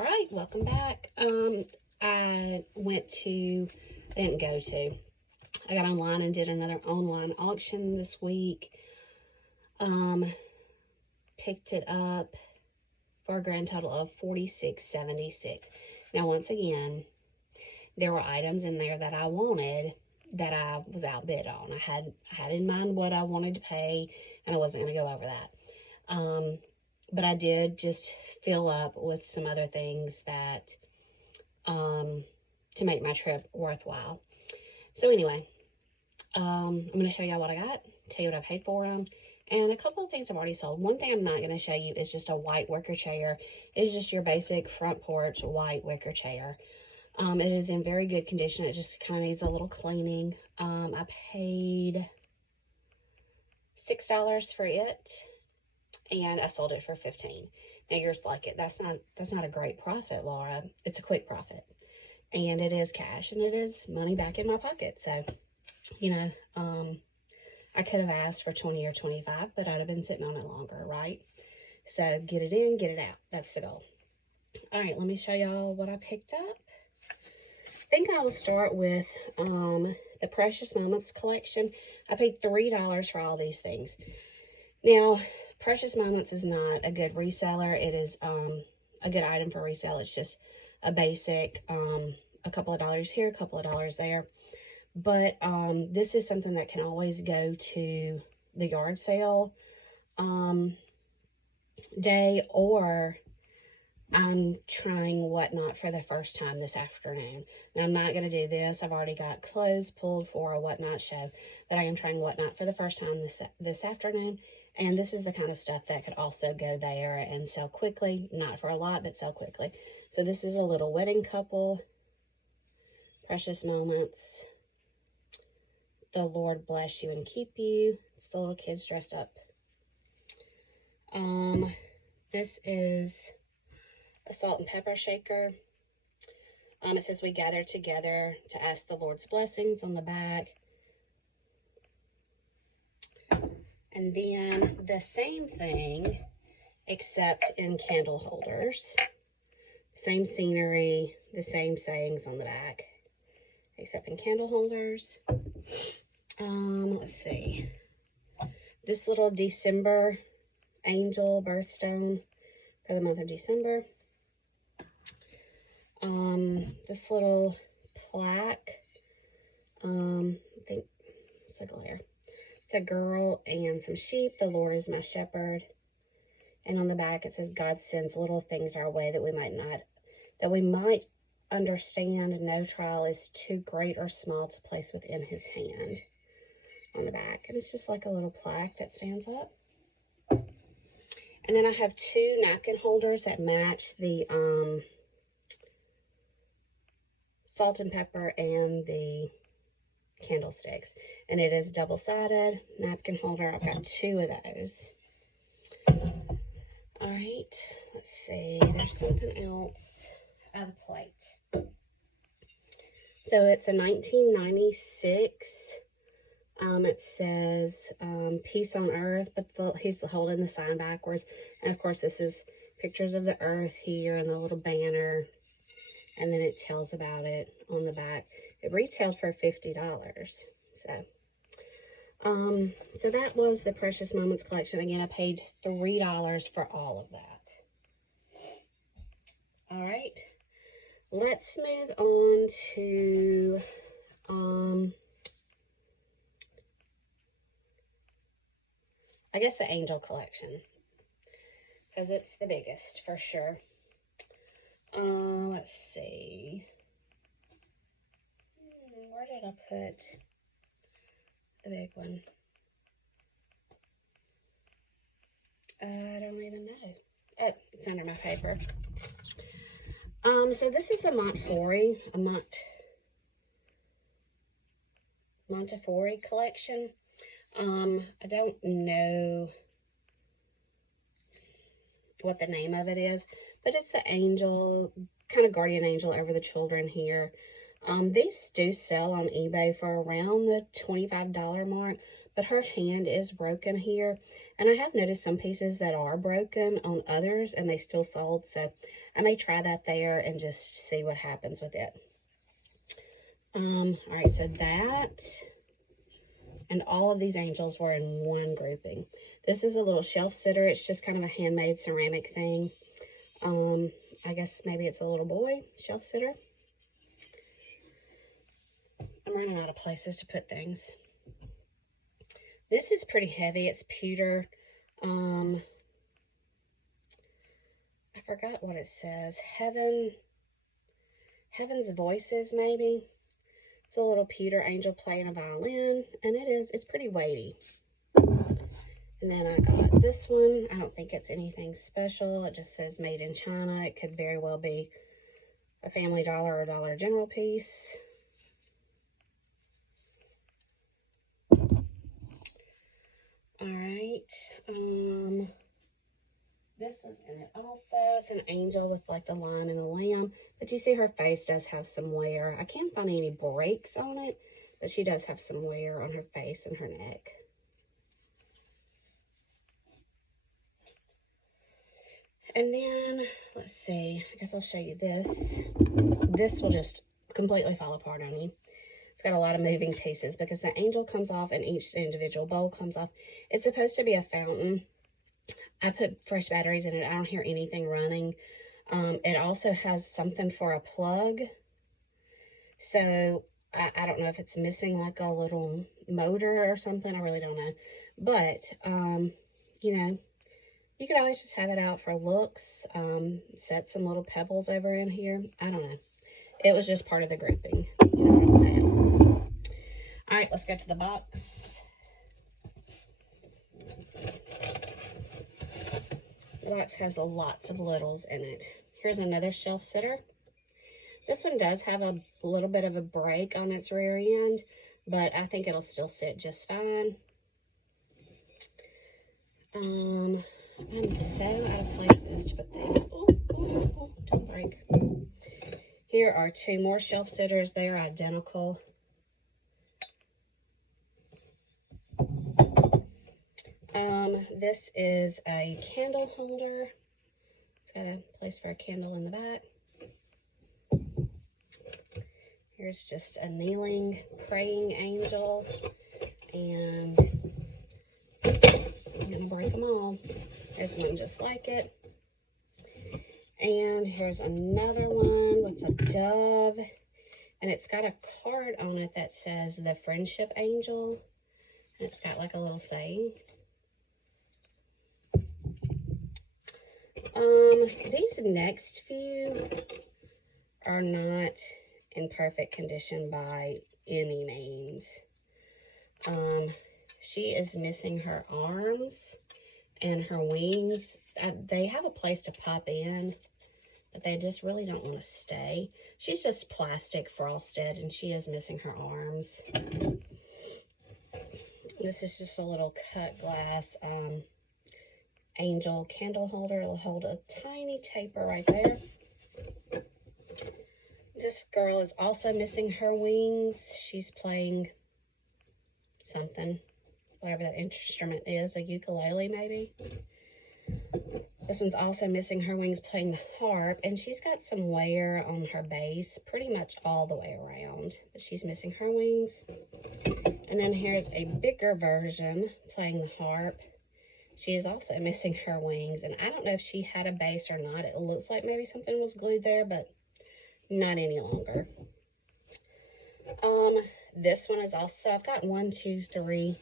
All right, welcome back. I got online and did another online auction this week. Picked it up for a grand total of $46.76. Now, once again, there were items in there that I wanted that I was outbid on. I had in mind what I wanted to pay, and I wasn't going to go over that. But I did just fill up with some other things that to make my trip worthwhile. So anyway, I'm going to show y'all what I got, tell you what I paid for them, and a couple of things I've already sold. One thing I'm not going to show you is just a white wicker chair. It is just your basic front porch white wicker chair. It is in very good condition. It just kind of needs a little cleaning. I paid $6 for it, and I sold it for $15. Now you're like, that's not a great profit, Laura. It's a quick profit, and it is cash, and it is money back in my pocket. So, you know, I could have asked for 20 or 25, but I'd have been sitting on it longer, right? So get it in, get it out. That's the goal. All right, let me show y'all what I picked up. I think I will start with the Precious Moments collection. I paid $3 for all these things. Now, Precious Moments is not a good reseller. It is a good item for resale. It's just a basic, a couple of dollars here, a couple of dollars there. But this is something that can always go to the yard sale day, or I'm trying Whatnot for the first time this afternoon. Now, I'm not going to do this. I've already got clothes pulled for a Whatnot show, but I am trying Whatnot for the first time this afternoon. And this is the kind of stuff that could also go there and sell quickly. Not for a lot, but sell quickly. So this is a little wedding couple. Precious Moments. The Lord bless you and keep you. It's the little kids dressed up. This is a salt and pepper shaker. It says we gather together to ask the Lord's blessings on the back. And then the same thing, except in candle holders. Same scenery, the same sayings on the back, except in candle holders. Let's see. This little December angel birthstone for the month of December. This little plaque, I think it's a glare. It's a girl and some sheep. The Lord is my shepherd. And on the back it says, God sends little things our way that we might understand. No trial is too great or small to place within his hand. On the back. And it's just like a little plaque that stands up. And then I have two napkin holders that match the salt and pepper and the candlesticks. And it is double-sided napkin holder. I've got two of those. All right, let's see. There's something else out of the plate. So it's a 1996. It says peace on earth, but he's holding the sign backwards. And of course, this is pictures of the earth here and the little banner. And then it tells about it on the back. It retailed for $50. So that was the Precious Moments collection. Again, I paid $3 for all of that. All right, let's move on to I guess the angel collection, because it's the biggest for sure. Let's see. Where did I put the big one? I don't even know. Oh, it's under my paper. So this is the Montefiore collection. I don't know what the name of it is, but it's the angel, kind of guardian angel over the children here. These do sell on eBay for around the $25 mark, but her hand is broken here. And I have noticed some pieces that are broken on others and they still sold. So I may try that there and just see what happens with it. All right, so that and all of these angels were in one grouping. This is a little shelf sitter. It's just kind of a handmade ceramic thing. I guess maybe it's a little boy shelf sitter. I'm running out of places to put things. This is pretty heavy. It's pewter. I forgot what it says. Heaven's Voices, maybe. It's a little pewter angel playing a violin, and it's pretty weighty. And then I got this one. I don't think it's anything special. It just says made in China. It could very well be a Family Dollar or Dollar General piece. All right. This was in it also. It's an angel with like the lion and the lamb. But you see her face does have some wear. I can't find any breaks on it, but she does have some wear on her face and her neck. And then, let's see, I guess I'll show you this. This will just completely fall apart on you. It's got a lot of moving pieces because the angel comes off and each individual bowl comes off. It's supposed to be a fountain. I put fresh batteries in it. I don't hear anything running. It also has something for a plug. So, I don't know if it's missing like a little motor or something. I really don't know. But, you know, you could always just have it out for looks. Set some little pebbles over in here. I don't know. It was just part of the grouping. You know what I'm saying? All right, let's go to the box. The box has lots of littles in it. Here's another shelf sitter. This one does have a little bit of a break on its rear end, but I think it'll still sit just fine. I'm so out of places to put things. Oh, don't break. Here are two more shelf sitters. They are identical. This is a candle holder. It's got a place for a candle in the back. Here's just a kneeling, praying angel. And I'm going to break them all. There's one just like it. And here's another one with a dove. And it's got a card on it that says the friendship angel. And it's got like a little saying. These next few are not in perfect condition by any means. She is missing her arms and her wings. They have a place to pop in, but they just really don't want to stay. She's just plastic frosted, and she is missing her arms. This is just a little cut glass angel candle holder. It'll hold a tiny taper right there. This girl is also missing her wings. She's playing something, whatever that instrument is, a ukulele maybe. This one's also missing her wings, playing the harp, and she's got some wear on her base pretty much all the way around, but she's missing her wings. And then here's a bigger version playing the harp. She is also missing her wings, and I don't know if she had a base or not. It looks like maybe something was glued there, but not any longer. This one is also, I've got 1, 2, 3,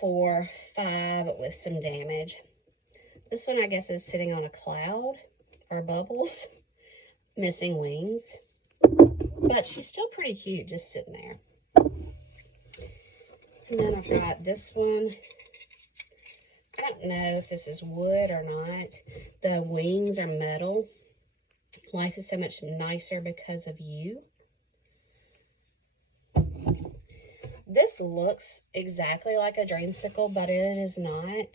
4, 5 with some damage. This one, I guess, is sitting on a cloud or bubbles, missing wings, but she's still pretty cute just sitting there. And then I've got this one. I don't know if this is wood or not. The wings are metal. Life is so much nicer because of you. This looks exactly like a dreamsicle, but it is not.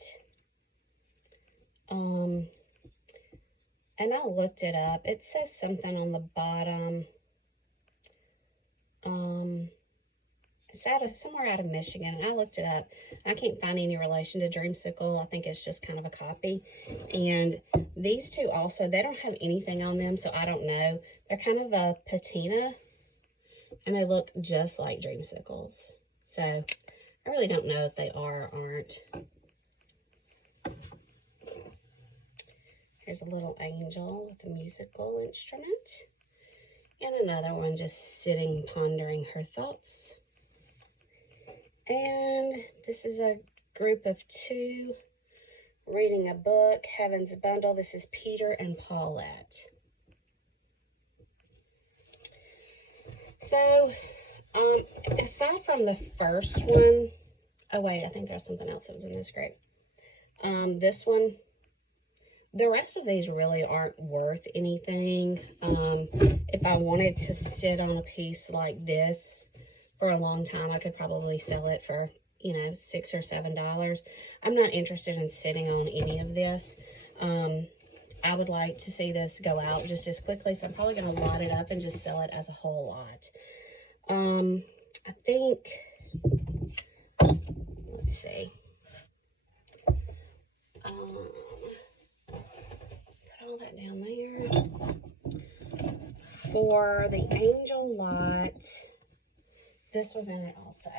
And I looked it up. It says something on the bottom It's somewhere out of Michigan. I looked it up. I can't find any relation to Dreamsicle. I think it's just kind of a copy. And these two also, they don't have anything on them, so I don't know. They're kind of a patina, and they look just like Dreamsicles. So I really don't know if they are or aren't. Here's a little angel with a musical instrument. And another one just sitting, pondering her thoughts. And this is a group of two reading a book, Heaven's Bundle. This is Peter and Paulette. So, aside from the first one, oh wait, I think there's something else that was in this group. This one, the rest of these really aren't worth anything. If I wanted to sit on a piece like this for a long time, I could probably sell it for, you know, $6 or $7. I'm not interested in sitting on any of this. I would like to see this go out just as quickly, so I'm probably going to lot it up and just sell it as a whole lot. I think, let's see. Put all that down there. For the angel lot, this was in it also.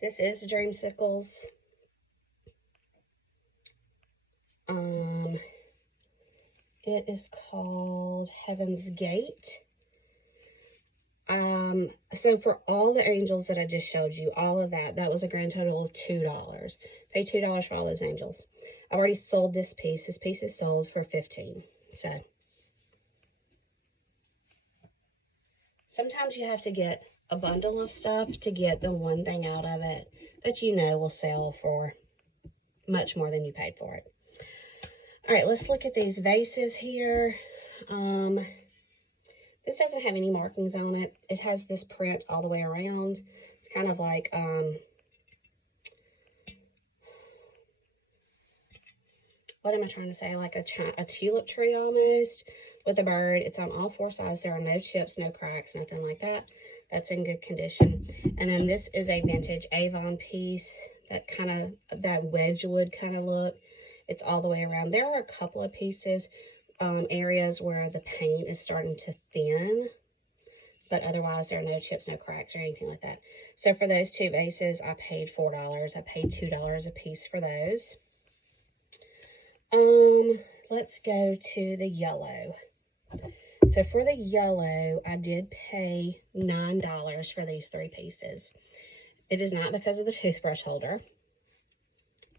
This is Dreamsicles. It is called Heaven's Gate. So for all the angels that I just showed you, all of that was a grand total of $2. Paid $2 for all those angels. I've already sold this piece. This piece is sold for $15. So sometimes you have to get a bundle of stuff to get the one thing out of it that you know will sell for much more than you paid for it. All right, let's look at these vases here. This doesn't have any markings on it. It has this print all the way around. It's kind of like, what am I trying to say? Like a tulip tree almost with a bird. It's on all four sides. There are no chips, no cracks, nothing like that. That's in good condition. And then this is a vintage Avon piece. That Wedgwood kind of look. It's all the way around. There are a couple of pieces, areas where the paint is starting to thin, but otherwise there are no chips, no cracks, or anything like that. So for those two vases, I paid $4. I paid $2 a piece for those. Let's go to the yellow. So for the yellow, I did pay $9 for these three pieces. It is not because of the toothbrush holder.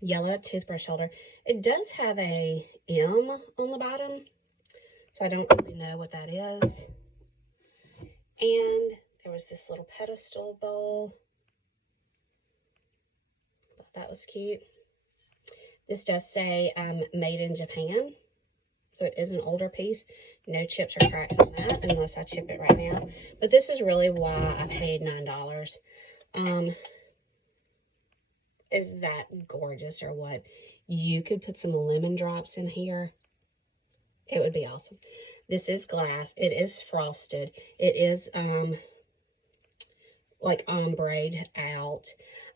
Yellow toothbrush holder. It does have a M on the bottom, so I don't really know what that is. And there was this little pedestal bowl. Thought that was cute. This does say made in Japan, so it is an older piece. No chips or cracks on that unless I chip it right now. But this is really why I paid $9. Is that gorgeous or what? You could put some lemon drops in here. It would be awesome. This is glass. It is frosted. It is like ombre'd out.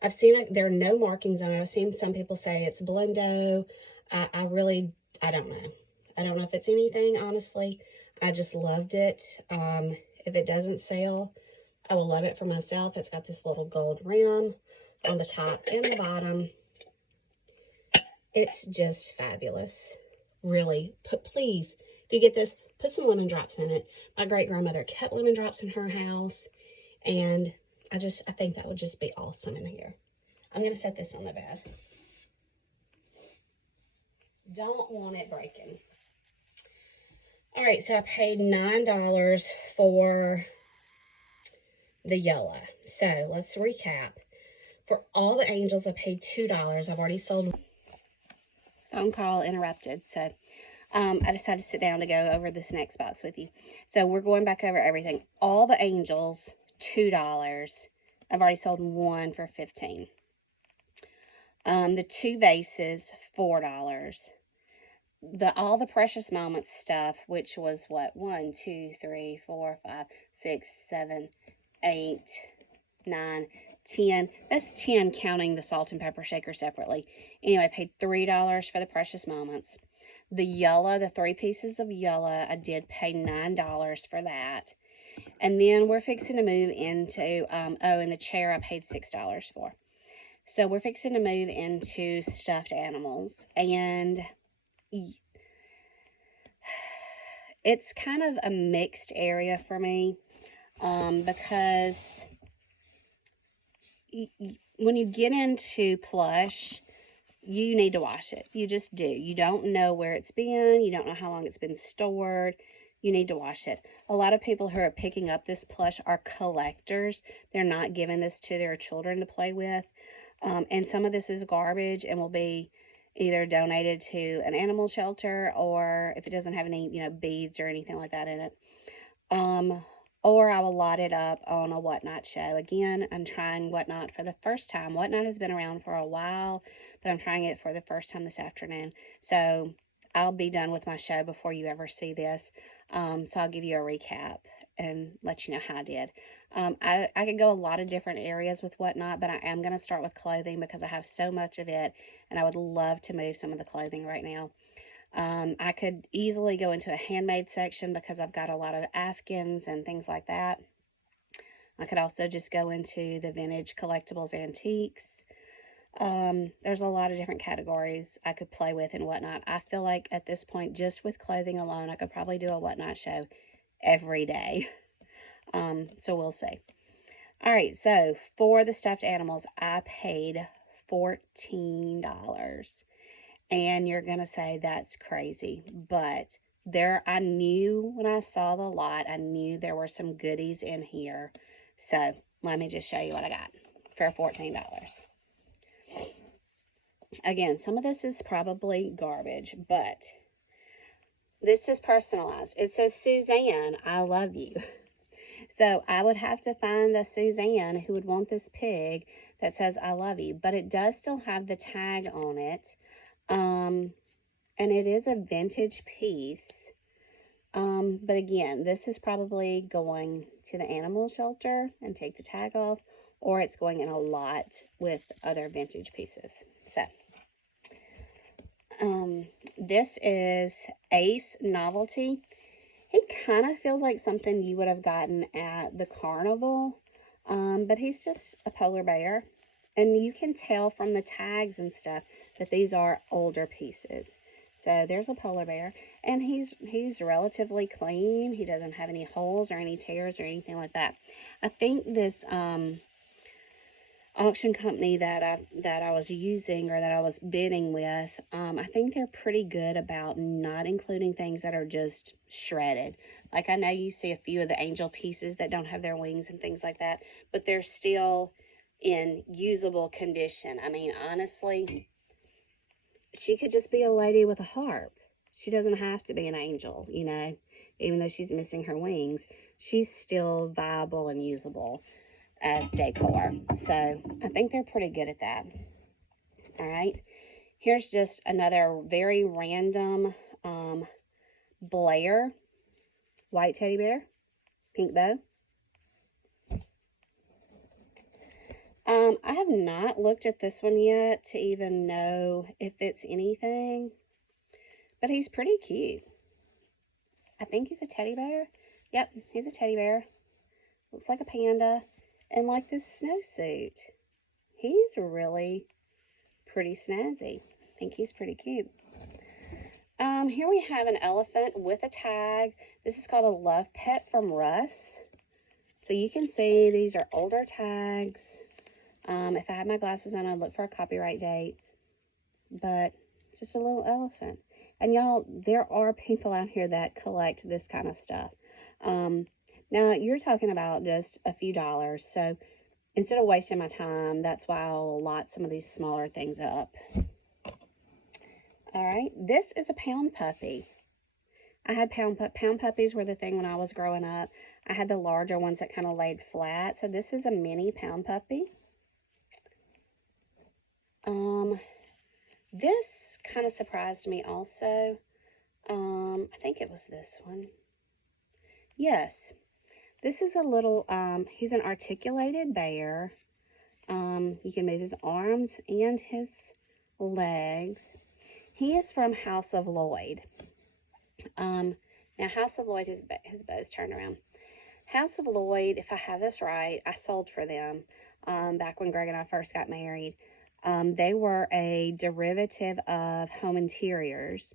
I've seen it. There are no markings on it. I've seen some people say it's Blendo. I don't know. I don't know if it's anything, honestly. I just loved it. If it doesn't sell, I will love it for myself. It's got this little gold rim on the top and the bottom. It's just fabulous. Really. Please, if you get this, put some lemon drops in it. My great-grandmother kept lemon drops in her house, and I think that would just be awesome in here. I'm going to set this on the bed. Don't want it breaking. All right, so I paid $9 for the yellow. So let's recap. For all the angels, I paid $2. I've already sold. Phone call interrupted. So I decided to sit down to go over this next box with you. So we're going back over everything. All the angels, $2. I've already sold one for $15. The two vases, $4. all the Precious Moments stuff, which was what, 1, 2, 3, 4, 5, 6, 7, 8, 9, 10. That's 10 counting the salt and pepper shaker separately. Anyway, I paid $3 for the Precious Moments. The yellow, the 3 pieces of yellow, I did pay $9 for that. And then we're fixing to move into, and the chair I paid $6 for. So we're fixing to move into stuffed animals. And it's kind of a mixed area for me, because when you get into Plush, you need to wash it. You just do. You don't know where it's been. You don't know how long it's been stored. You need to wash it. A lot of people who are picking up this Plush are collectors. They're not giving this to their children to play with. And some of this is garbage and will be either donated to an animal shelter, or if it doesn't have any, beads or anything like that in it. Or I will lot it up on a Whatnot show. Again, I'm trying Whatnot for the first time. Whatnot has been around for a while, but I'm trying it for the first time this afternoon. So I'll be done with my show before you ever see this. So I'll give you a recap and let you know how I did. I could go a lot of different areas with Whatnot, but I am going to start with clothing because I have so much of it, and I would love to move some of the clothing right now. I could easily go into a handmade section because I've got a lot of Afghans and things like that. I could also just go into the vintage collectibles, antiques. There's a lot of different categories I could play with and Whatnot. I feel like at this point, just with clothing alone, I could probably do a Whatnot show every day. So we'll see. All right, so for the stuffed animals, I paid $14. And you're going to say that's crazy, but I knew when I saw the lot, I knew there were some goodies in here. So let me just show you what I got for $14. Again, some of this is probably garbage, but this is personalized. It says, Suzanne, I love you. So I would have to find a Suzanne who would want this pig that says, I love you, but it does still have the tag on it. And it is a vintage piece. But again, this is probably going to the animal shelter and take the tag off, or it's going in a lot with other vintage pieces. So, this is Ace Novelty. He kind of feels like something you would have gotten at the carnival, but he's just a polar bear. And you can tell from the tags and stuff that these are older pieces. So there's a polar bear, and he's relatively clean. He doesn't have any holes or any tears or anything like that. I think this auction company that I was using, or that I was bidding with, I think they're pretty good about not including things that are just shredded. Like, I know you see a few of the angel pieces that don't have their wings and things like that, but they're still in usable condition. I mean, honestly, she could just be a lady with a harp. She doesn't have to be an angel, even though she's missing her wings. She's still viable and usable as decor. So I think they're pretty good at that. All right. Here's just another very random Blair white teddy bear, pink bow. I have not looked at this one yet to even know if it's anything, but he's pretty cute. I think he's a teddy bear. Yep, he's a teddy bear. Looks like a panda. And like this snowsuit. He's really pretty snazzy. I think he's pretty cute. Here we have an elephant with a tag. This is called a Love Pet from Russ. So you can see these are older tags. If I had my glasses on, I'd look for a copyright date. But just a little elephant. And y'all, there are people out here that collect this kind of stuff. Now, you're talking about just a few dollars. So instead of wasting my time, that's why I'll lot some of these smaller things up. All right, this is a pound puppy. I had pound puppies were the thing when I was growing up. I had the larger ones that kind of laid flat. So this is a mini pound puppy. This kind of surprised me also. I think it was this one. Yes. This is a little, he's an articulated bear. You can move his arms and his legs. He is from House of Lloyd. Now House of Lloyd, his bow's turned around. House of Lloyd, if I have this right, I sold for them back when Greg and I first got married. They were a derivative of Home Interiors,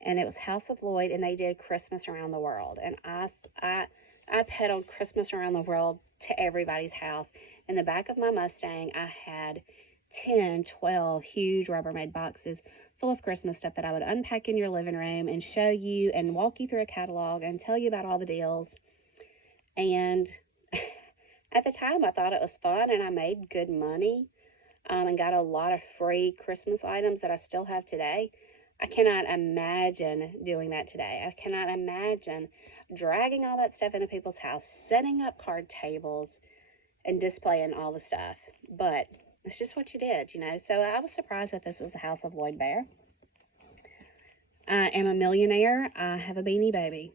and it was House of Lloyd, and they did Christmas Around the World. And I peddled Christmas Around the World to everybody's house. In the back of my Mustang, I had 10, 12 huge Rubbermaid boxes full of Christmas stuff that I would unpack in your living room and show you and walk you through a catalog and tell you about all the deals. And at the time, I thought it was fun, and I made good money and got a lot of free Christmas items that I still have today. I cannot imagine doing that today. I cannot imagine dragging all that stuff into people's house, setting up card tables, and displaying all the stuff. But it's just what you did, you know. So I was surprised that this was a House of Lloyd bear. I am a millionaire. I have a beanie baby.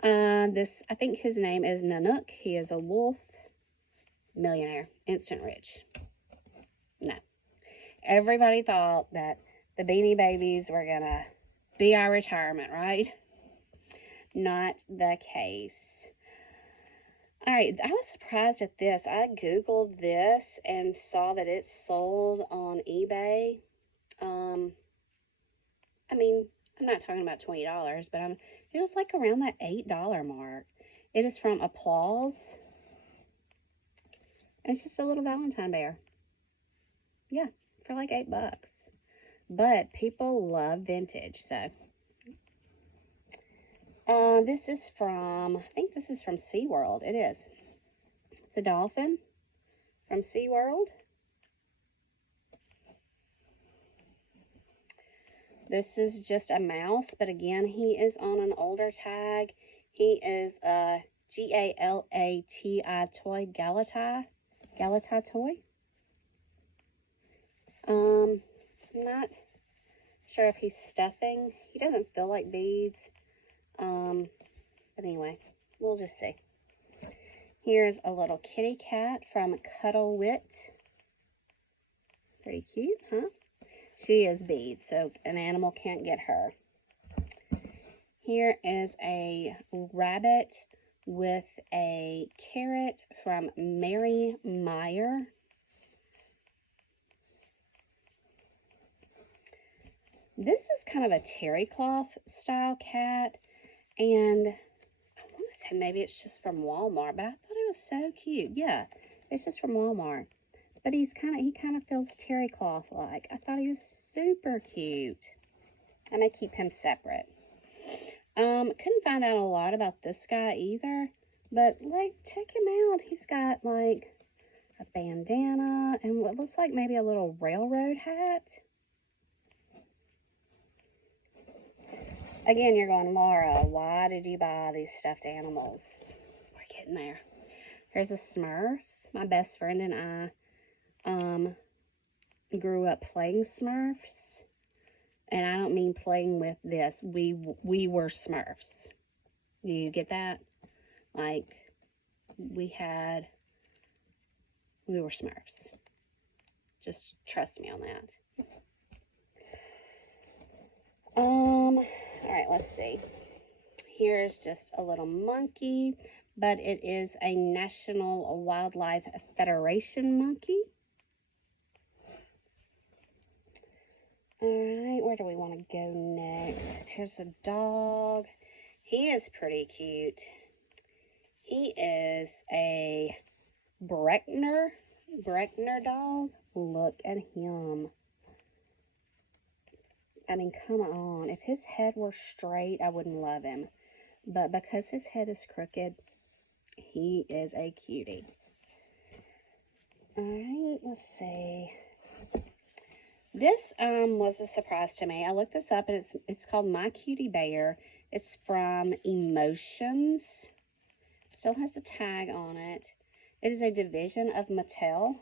I think his name is Nanook. He is a wolf. Millionaire. Instant rich. No. Everybody thought that the Beanie Babies were going to be our retirement, right? Not the case. All right, I was surprised at this. I Googled this and saw that it sold on eBay. I mean, I'm not talking about $20, but it was like around that $8 mark. It is from Applause. It's just a little Valentine bear. Yeah, for like $8. But people love vintage, so. This is from, I think this is from SeaWorld. It is. It's a dolphin from SeaWorld. This is just a mouse, but again, he is on an older tag. He is a Galati toy, Galati toy. I'm not sure if he's stuffing. He doesn't feel like beads. But anyway, we'll just see. Here's a little kitty cat from Cuddle Wit. Pretty cute, huh? She is beads, so an animal can't get her. Here is a rabbit with a carrot from Mary Meyer. This is kind of a terry cloth style cat, and I want to say maybe it's just from Walmart, but I thought it was so cute. Yeah, it's just from Walmart. But he kind of feels terry cloth like. I thought he was super cute. I may keep him separate. Couldn't find out a lot about this guy either, but like check him out. He's got like a bandana and what looks like maybe a little railroad hat. Again, you're going, Laura, why did you buy these stuffed animals? We're getting there. Here's a Smurf. My best friend and I grew up playing Smurfs. And I don't mean playing with this. We were Smurfs. Do you get that? Like, we were Smurfs. Just trust me on that. Alright, let's see. Here's just a little monkey, but it is a National Wildlife Federation monkey. Alright, where do we want to go next? Here's a dog. He is pretty cute. He is a Breckner dog. Look at him. I mean, come on. If his head were straight, I wouldn't love him. But because his head is crooked, he is a cutie. Alright, let's see. This was a surprise to me. I looked this up, and it's called My Cutie Bear. It's from Emotions. Still has the tag on it. It is a division of Mattel.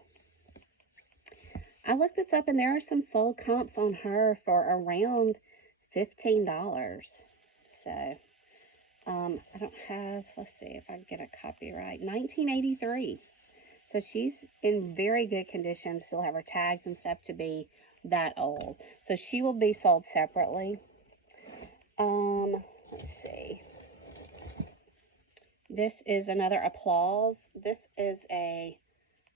I looked this up, and there are some sold comps on her for around $15. So, I don't have, let's see if I can get a copyright, 1983. So she's in very good condition, still have her tags and stuff to be that old. So she will be sold separately. Let's see. This is another Applause. This is a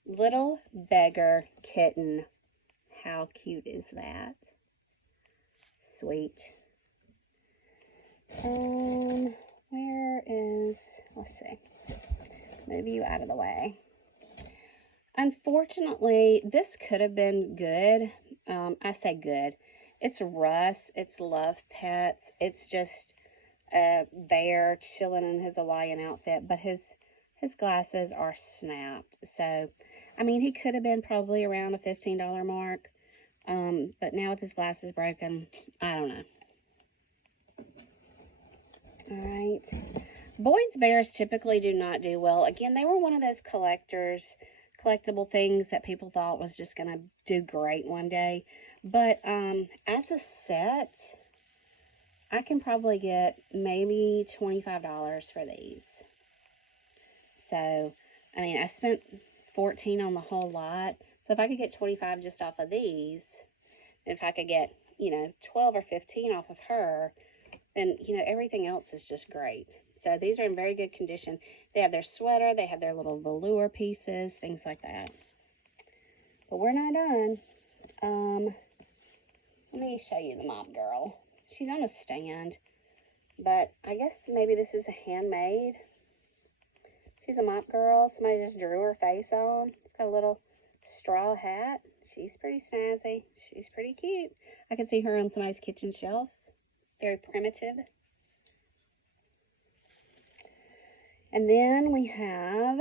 little beggar kitten. How cute is that? Sweet. Where is, let's see, move you out of the way. Unfortunately, this could have been good. I say good. It's Russ. It's Love Pets. It's just a bear chilling in his Hawaiian outfit, but his glasses are snapped. So, I mean, he could have been probably around a $15 mark. But now with his glasses broken, I don't know. All right. Boyd's bears typically do not do well. Again, they were one of those collectible things that people thought was just going to do great one day. But as a set, I can probably get maybe $25 for these. So, I mean, I spent $14 on the whole lot. So if I could get $25 just off of these, and if I could get, you know, $12 or $15 off of her, then, you know, everything else is just great. So these are in very good condition. They have their sweater, they have their little velour pieces, things like that. But we're not done. Let me show you the mop girl. She's on a stand, but I guess maybe this is a handmade. She's a mop girl. Somebody just drew her face on. It's got a little straw hat. She's pretty snazzy. She's pretty cute. I can see her on somebody's kitchen shelf. Very primitive. And then we have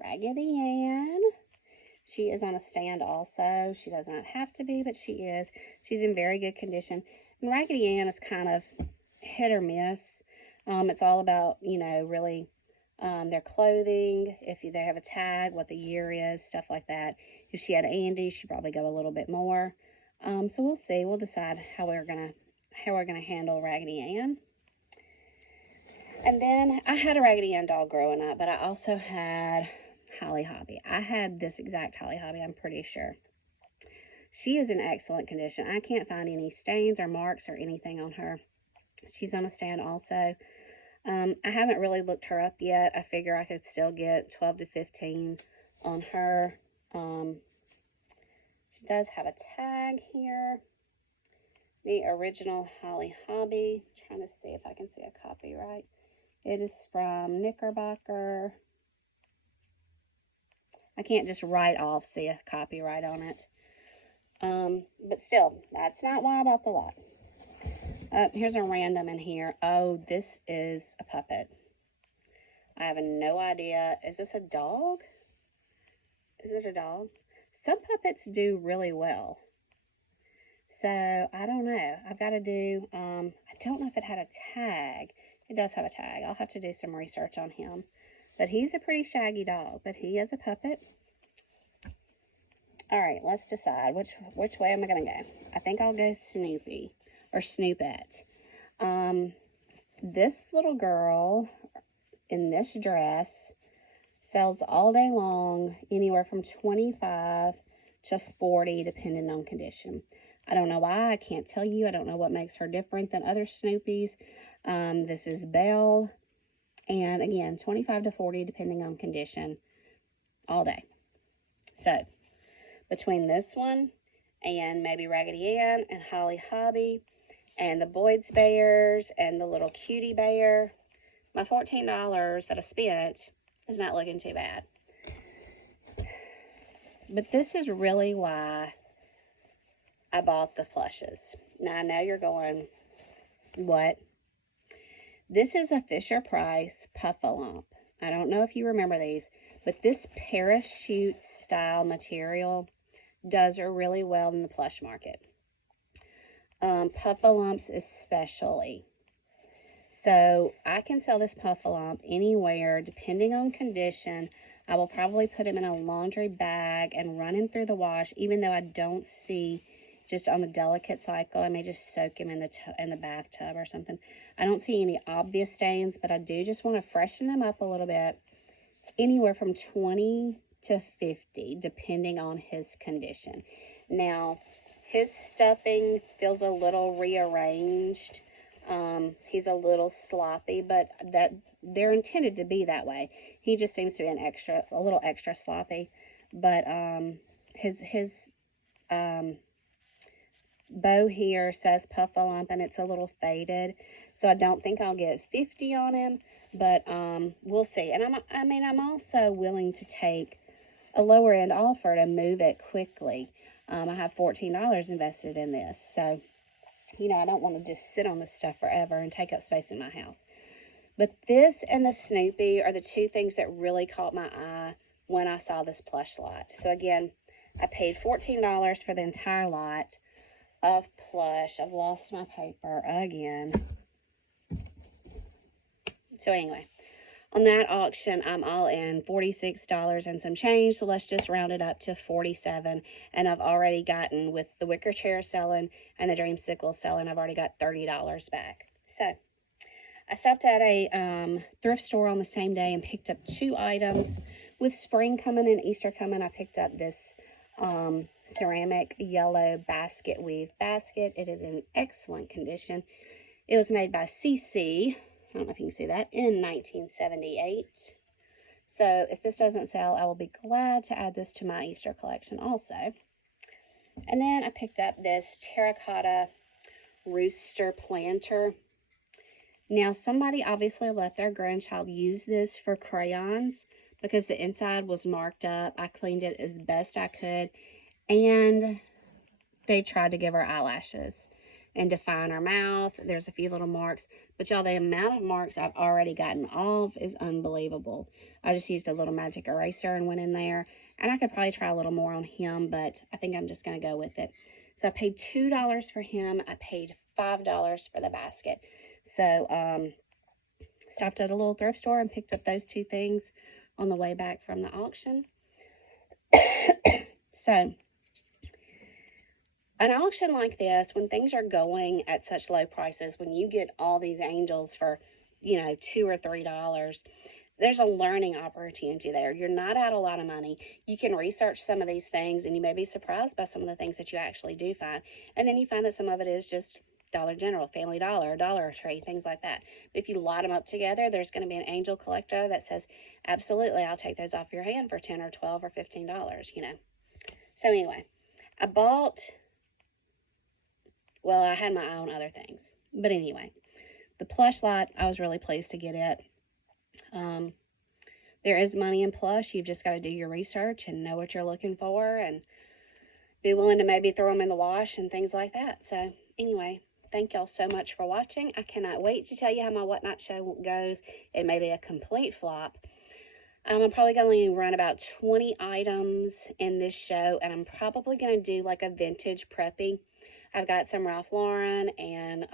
Raggedy Ann. She is on a stand also. She does not have to be, but she is. She's in very good condition. And Raggedy Ann is kind of hit or miss. It's all about, you know, really their clothing, if they have a tag, what the year is, stuff like that. If she had Andy, she'd probably go a little bit more. So we'll see. We'll decide how we're gonna handle Raggedy Ann. And then I had a Raggedy Ann doll growing up, but I also had Holly Hobby. I had this exact Holly Hobby, I'm pretty sure. She is in excellent condition. I can't find any stains or marks or anything on her. She's on a stand also. I haven't really looked her up yet. I figure I could still get 12 to 15 on her. She does have a tag here. The original Holly Hobby. I'm trying to see if I can see a copyright. It is from Knickerbocker. I can't just write off, see a copyright on it. But still, that's not why I bought the lot. Here's a random in here. Oh, this is a puppet. I have no idea. Is this a dog? Is it a dog? Some puppets do really well. So, I don't know. I've got to do, I don't know if it had a tag. It does have a tag. I'll have to do some research on him. But he's a pretty shaggy dog. But he is a puppet. Alright, let's decide. Which way am I going to go? I think I'll go Snoopy. Or Snoopette. This little girl in this dress sells all day long anywhere from $25 to $40 depending on condition. I don't know why. I can't tell you. I don't know what makes her different than other Snoopies. This is Belle. And again, $25 to $40 depending on condition all day. So, between this one and maybe Raggedy Ann and Holly Hobby and the Boyd's Bears and the little cutie bear, my $14 that I spent is not looking too bad. But this is really why I bought the plushes. Now, I know you're going, what? This is a Fisher-Price Puff-A-Lump. I don't know if you remember these, but this parachute style material does really well in the plush market. Puff-A-Lumps especially. So I can sell this Puff-A-Lump anywhere depending on condition. I will probably put him in a laundry bag and run him through the wash, even though I don't see just on the delicate cycle. I may just soak him in the bathtub or something. I don't see any obvious stains, but I do just want to freshen them up a little bit. Anywhere from 20 to 50, depending on his condition. Now, his stuffing feels a little rearranged. He's a little sloppy, but they're intended to be that way. He just seems to be a little extra sloppy. But his bow here says Puffalump, and it's a little faded, so I don't think I'll get 50 on him, but we'll see. And I'm also willing to take a lower end offer to move it quickly. I have $14 invested in this, so you know, I don't want to just sit on this stuff forever and take up space in my house. But this and the Snoopy are the two things that really caught my eye when I saw this Plush lot. So again, I paid $14 for the entire lot of Plush. I've lost my paper again. So anyway, on that auction, I'm all in $46 and some change. So let's just round it up to $47. And I've already gotten, with the wicker chair selling and the dreamsicle selling, I've already got $30 back. So I stopped at a thrift store on the same day and picked up 2 items. With spring coming and Easter coming, I picked up this ceramic yellow basket weave basket. It is in excellent condition. It was made by CC. I don't know if you can see that, in 1978. So if this doesn't sell, I will be glad to add this to my Easter collection also. And then I picked up this terracotta rooster planter. Now, somebody obviously let their grandchild use this for crayons because the inside was marked up. I cleaned it as best I could, and they tried to give her eyelashes and define her mouth. There's a few little marks, but y'all, the amount of marks I've already gotten off is unbelievable. I just used a little magic eraser and went in there, and I could probably try a little more on him, but I think I'm just going to go with it. So I paid $2 for him. I paid $5 for the basket. So stopped at a little thrift store and picked up those 2 things on the way back from the auction. So an auction like this, when things are going at such low prices, when you get all these angels for, you know, $2 or $3, there's a learning opportunity there. You're not out a lot of money. You can research some of these things, and you may be surprised by some of the things that you actually do find. And then you find that some of it is just Dollar General, Family Dollar, Dollar Tree, things like that. But if you lot them up together, there's going to be an angel collector that says, absolutely, I'll take those off your hand for $10 or $12 or $15, you know. So anyway, I bought... Well, I had my eye on other things. But anyway, the Plush lot, I was really pleased to get it. There is money in Plush. You've just got to do your research and know what you're looking for and be willing to maybe throw them in the wash and things like that. So anyway, thank y'all so much for watching. I cannot wait to tell you how my Whatnot show goes. It may be a complete flop. I'm probably going to run about 20 items in this show, and I'm probably going to do like a vintage preppy. I've got some Ralph Lauren and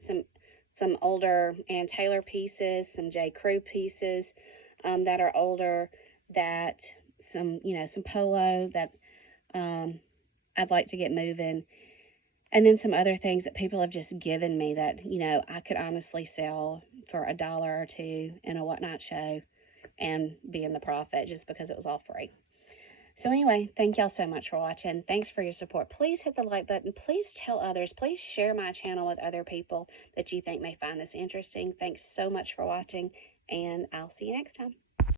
some older Ann Taylor pieces, some J. Crew pieces that are older, that some polo that I'd like to get moving, and then some other things that people have just given me that, you know, I could honestly sell for $1 or $2 in a Whatnot show and be in the profit just because it was all free. So anyway, thank y'all so much for watching. Thanks for your support. Please hit the like button. Please tell others. Please share my channel with other people that you think may find this interesting. Thanks so much for watching, and I'll see you next time.